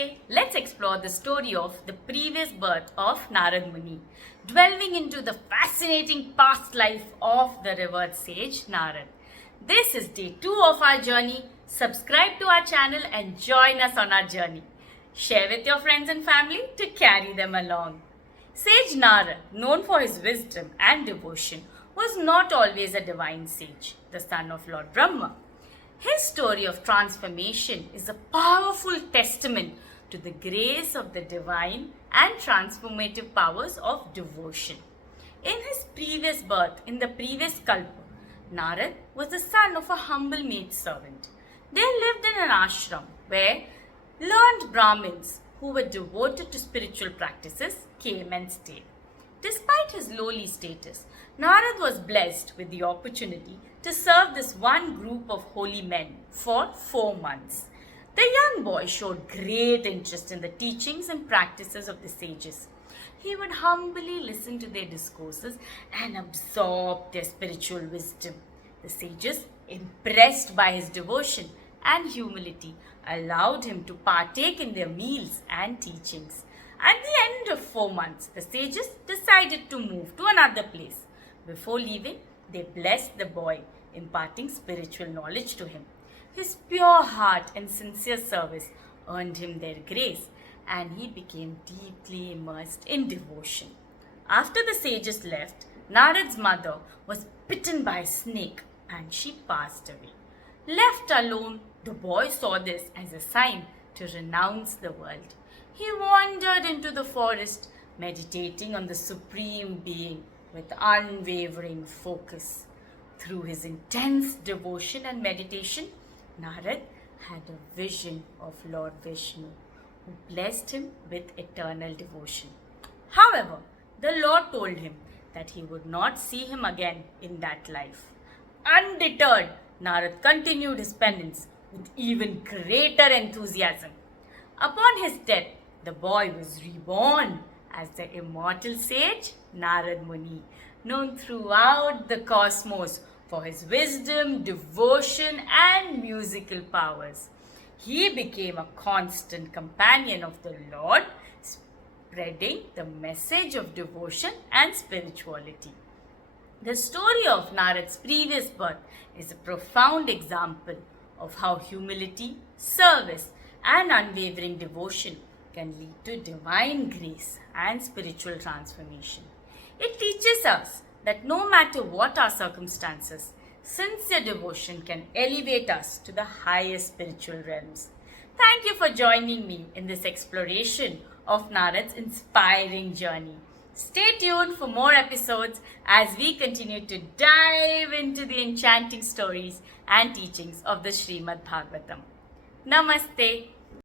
Today, let's explore the story of the previous birth of Narad Muni, delving into the fascinating past life of the revered sage Narad. This is day 2 of our journey. Subscribe to our channel and join us on our journey. Share with your friends and family to carry them along. Sage Narad, known for his wisdom and devotion, was not always a divine sage, the son of Lord Brahma. His story of transformation is a powerful testament to the grace of the divine and transformative powers of devotion. In his previous birth, in the previous Kalpa, Narad was the son of a humble maidservant. They lived in an ashram where learned Brahmins who were devoted to spiritual practices came and stayed. Despite his lowly status, Narad was blessed with the opportunity to serve this one group of holy men for 4 months. The young boy showed great interest in the teachings and practices of the sages. He would humbly listen to their discourses and absorb their spiritual wisdom. The sages, impressed by his devotion and humility, allowed him to partake in their meals and teachings. At the end of 4 months, the sages decided to move to another place. Before leaving, they blessed the boy, imparting spiritual knowledge to him. His pure heart and sincere service earned him their grace, and he became deeply immersed in devotion. After the sages left, Narad's mother was bitten by a snake and she passed away. Left alone, the boy saw this as a sign to renounce the world. He wandered into the forest, meditating on the Supreme Being with unwavering focus. Through his intense devotion and meditation, Narad had a vision of Lord Vishnu, who blessed him with eternal devotion. However, the Lord told him that he would not see him again in that life. Undeterred, Narad continued his penance with even greater enthusiasm. Upon his death, the boy was reborn as the immortal sage Narad Muni, known throughout the cosmos for his wisdom, devotion, and musical powers. He became a constant companion of the Lord, spreading the message of devotion and spirituality. The story of Narad's previous birth is a profound example of how humility, service, and unwavering devotion can lead to divine grace and spiritual transformation. It teaches us that no matter what our circumstances, sincere devotion can elevate us to the highest spiritual realms. Thank you for joining me in this exploration of Narad's inspiring journey. Stay tuned for more episodes as we continue to dive into the enchanting stories and teachings of the Srimad Bhagavatam. Namaste.